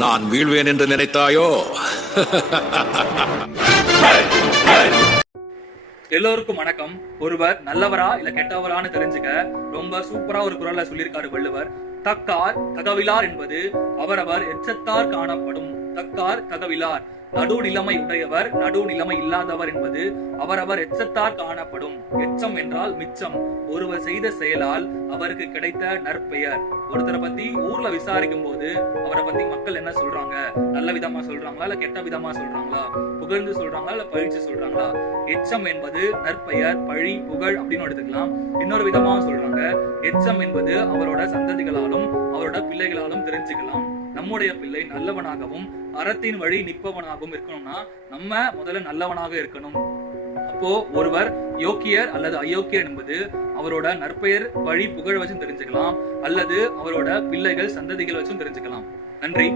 நான் வீழ்வேன் என்று நினைத்தாயோ? எல்லோருக்கும் வணக்கம். ஒருவர் நல்லவரா இல்ல கெட்டவரான்னு தெரிஞ்சுக்க ரொம்ப சூப்பரா ஒரு குறள்ல சொல்லியிருக்காரு வள்ளுவர். தக்கார் தகவிலார் என்பது அவரவர் எச்சத்தார் காணப்படும். தக்கார் தகவிலார், நடுநிலைமை உடையவர் நடுநிலைமை இல்லாதவர் என்பது அவரவர் எச்சத்தார் காணப்படும். எச்சம் என்றால் மிச்சம். ஒருவர் செய்த செயலால் அவருக்கு கிடைத்த நற்பெயர். ஒருத்தரை பத்தி ஊர்ல விசாரிக்கும் போது அவரை பத்தி மக்கள் என்ன சொல்றாங்க? நல்ல விதமா சொல்றாங்களா இல்ல கெட்ட விதமா சொல்றாங்களா? புகழ்ந்து சொல்றாங்களா இல்ல பழிச்சு சொல்றாங்களா? எச்சம் என்பது நற்பெயர், பழி, புகழ் அப்படின்னு எடுத்துக்கலாம். இன்னொரு விதமா சொல்றாங்க, எச்சம் என்பது அவரோட சந்ததிகளாலும் அவரோட பிள்ளைகளாலும் தெரிஞ்சுக்கலாம். நம்முடைய பிள்ளை நல்லவனாகவும் அறத்தின் வழி நிற்பவனாகவும் இருக்கணும்னா நம்ம முதல்ல நல்லவனாக இருக்கணும். அப்போ ஒருவர் யோக்கியர் அல்லது அயோக்கியர் என்பது அவரோட நற்பெயர், வழி, புகழ் வச்சும் தெரிஞ்சுக்கலாம், அல்லது அவரோட பிள்ளைகள் சந்ததிகள் வச்சும் தெரிஞ்சுக்கலாம். நன்றி.